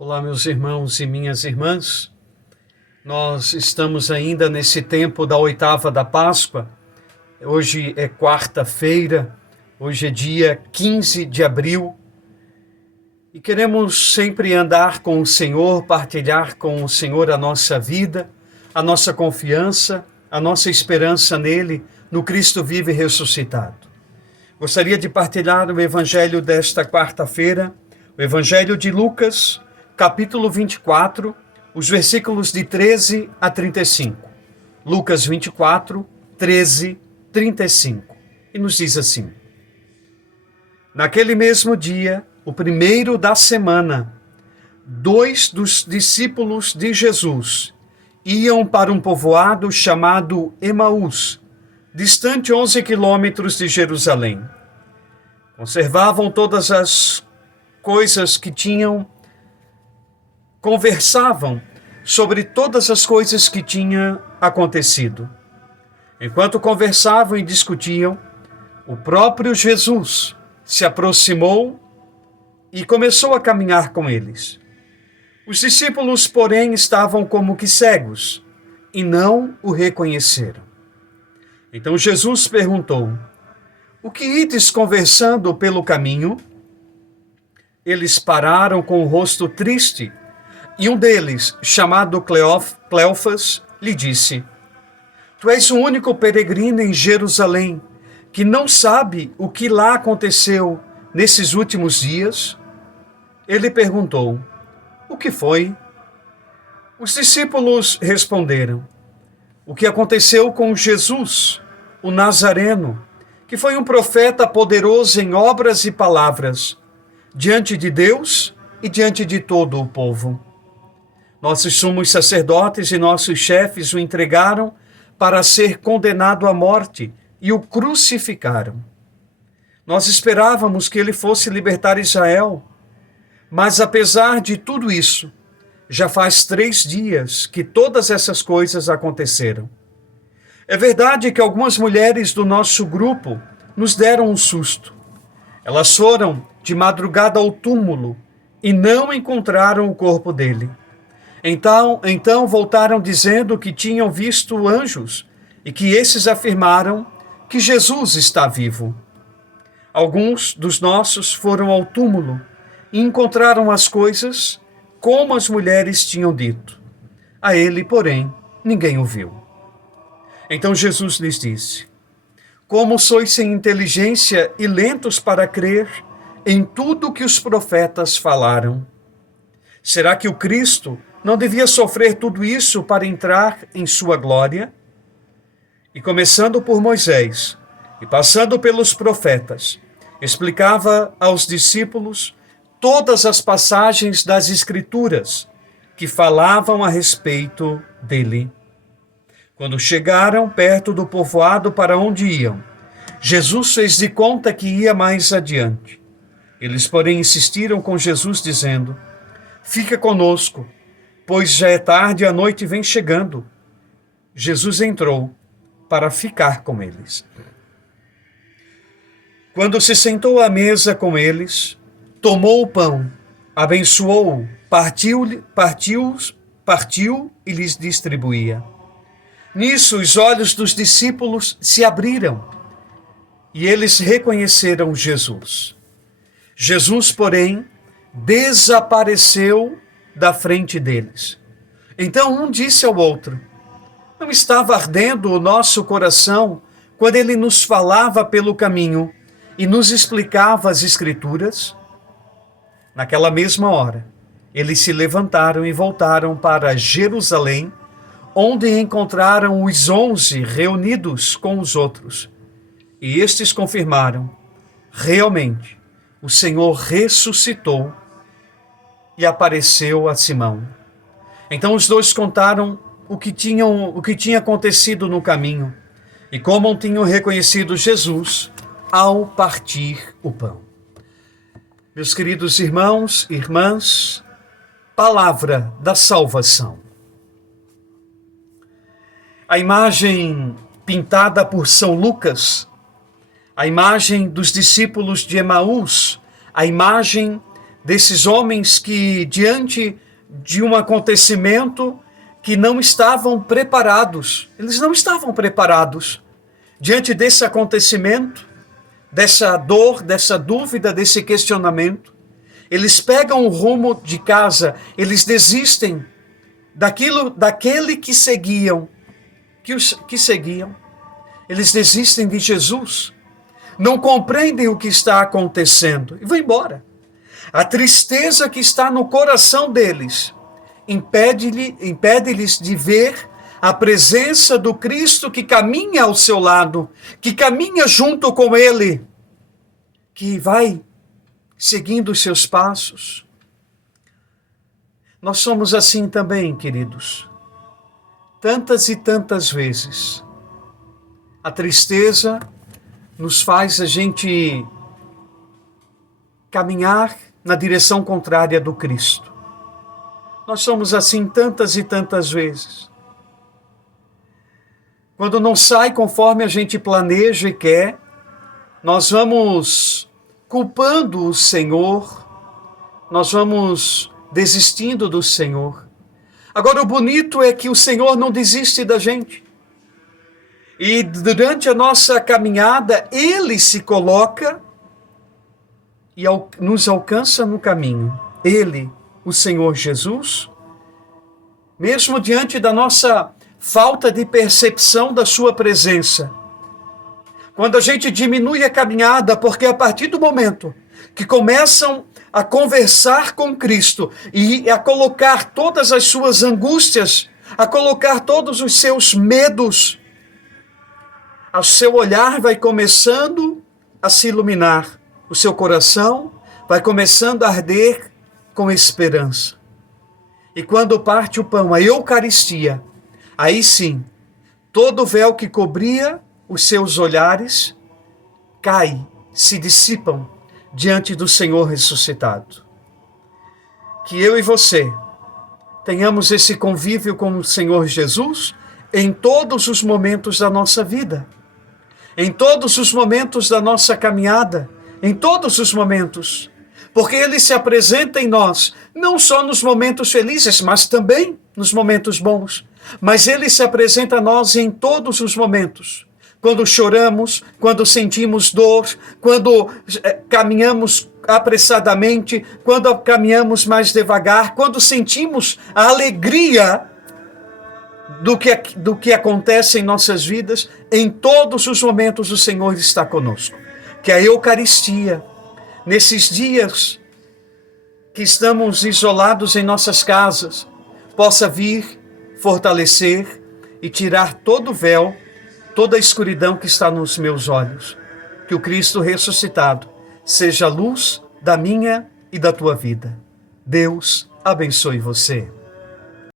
Olá, meus irmãos e minhas irmãs. Nós estamos ainda nesse tempo da oitava da Páscoa. Hoje é quarta-feira, hoje é dia 15 de abril. E queremos sempre andar com o Senhor, partilhar com o Senhor a nossa vida, a nossa confiança, a nossa esperança nele, no Cristo vivo e ressuscitado. Gostaria de partilhar o evangelho desta quarta-feira, o evangelho de Lucas, capítulo 24, os versículos de 13 a 35. Lucas 24, 13, 35. E nos diz assim: Naquele mesmo dia, o primeiro da semana, 2 dos discípulos de Jesus iam para um povoado chamado Emaús, distante 11 quilômetros de Jerusalém. Conservavam todas as coisas que tinham, conversavam sobre todas as coisas que tinham acontecido. Enquanto conversavam e discutiam, o próprio Jesus se aproximou e começou a caminhar com eles. Os discípulos, porém, estavam como que cegos e não o reconheceram. Então Jesus perguntou: O que ides conversando pelo caminho? Eles pararam com o rosto triste, e um deles, chamado Cleofas, lhe disse: Tu és o único peregrino em Jerusalém que não sabe o que lá aconteceu nesses últimos dias? Ele perguntou: O que foi? Os discípulos responderam: O que aconteceu com Jesus, o Nazareno, que foi um profeta poderoso em obras e palavras, diante de Deus e diante de todo o povo. Nossos sumos sacerdotes e nossos chefes o entregaram para ser condenado à morte e o crucificaram. Nós esperávamos que ele fosse libertar Israel, mas apesar de tudo isso, já faz 3 dias que todas essas coisas aconteceram. É verdade que algumas mulheres do nosso grupo nos deram um susto. Elas foram de madrugada ao túmulo e não encontraram o corpo dele. Então voltaram dizendo que tinham visto anjos e que esses afirmaram que Jesus está vivo. Alguns dos nossos foram ao túmulo e encontraram as coisas como as mulheres tinham dito. A ele, porém, ninguém o viu. Então Jesus lhes disse: Como sois sem inteligência e lentos para crer em tudo que os profetas falaram? Será que o Cristo não devia sofrer tudo isso para entrar em sua glória? E começando por Moisés e passando pelos profetas, explicava aos discípulos todas as passagens das Escrituras que falavam a respeito dele. Quando chegaram perto do povoado para onde iam, Jesus fez de conta que ia mais adiante. Eles, porém, insistiram com Jesus, dizendo: Fica conosco, pois já é tarde e a noite vem chegando. Jesus entrou para ficar com eles. Quando se sentou à mesa com eles, tomou o pão, abençoou-o, partiu e lhes distribuía. Nisso, os olhos dos discípulos se abriram e eles reconheceram Jesus. Jesus, porém, desapareceu da frente deles. Então um disse ao outro: Não estava ardendo o nosso coração quando ele nos falava pelo caminho e nos explicava as Escrituras? Naquela mesma hora, eles se levantaram e voltaram para Jerusalém, onde encontraram os 11 reunidos com os outros. E estes confirmaram: realmente, o Senhor ressuscitou e apareceu a Simão. Então os dois contaram o que tinha acontecido no caminho e como tinham reconhecido Jesus ao partir o pão. Meus queridos irmãos e irmãs, palavra da salvação. A imagem pintada por São Lucas, a imagem dos discípulos de Emaús, a imagem desses homens que, diante de um acontecimento que não estavam preparados, eles não estavam preparados diante desse acontecimento, dessa dor, dessa dúvida, desse questionamento. Eles pegam o rumo de casa, eles desistem daquele que seguiam, eles desistem de Jesus, não compreendem o que está acontecendo e vão embora. A tristeza que está no coração deles impede-lhes de ver a presença do Cristo que caminha ao seu lado, que caminha junto com ele, que vai seguindo os seus passos. Nós somos assim também, queridos. Tantas e tantas vezes, a tristeza nos faz a gente caminhar na direção contrária do Cristo. Nós somos assim tantas e tantas vezes. Quando não sai conforme a gente planeja e quer, nós vamos culpando o Senhor, nós vamos desistindo do Senhor. Agora, o bonito é que o Senhor não desiste da gente. E durante a nossa caminhada, Ele se coloca e nos alcança no caminho. Ele, o Senhor Jesus, mesmo diante da nossa falta de percepção da sua presença, quando a gente diminui a caminhada, porque a partir do momento que começam a conversar com Cristo e a colocar todas as suas angústias, a colocar todos os seus medos, o seu olhar vai começando a se iluminar, o seu coração vai começando a arder com esperança. E quando parte o pão, a Eucaristia, aí sim, todo o véu que cobria os seus olhares cai, se dissipam diante do Senhor ressuscitado. Que eu e você tenhamos esse convívio com o Senhor Jesus em todos os momentos da nossa vida, em todos os momentos da nossa caminhada, em todos os momentos, porque Ele se apresenta em nós, não só nos momentos felizes, mas também nos momentos bons. Mas Ele se apresenta a nós em todos os momentos. Quando choramos, quando sentimos dor, quando caminhamos apressadamente, quando caminhamos mais devagar, quando sentimos a alegria do que acontece em nossas vidas, em todos os momentos o Senhor está conosco. Que a Eucaristia, nesses dias que estamos isolados em nossas casas, possa vir fortalecer e tirar todo o véu, toda a escuridão que está nos meus olhos. Que o Cristo ressuscitado seja a luz da minha e da tua vida. Deus abençoe você.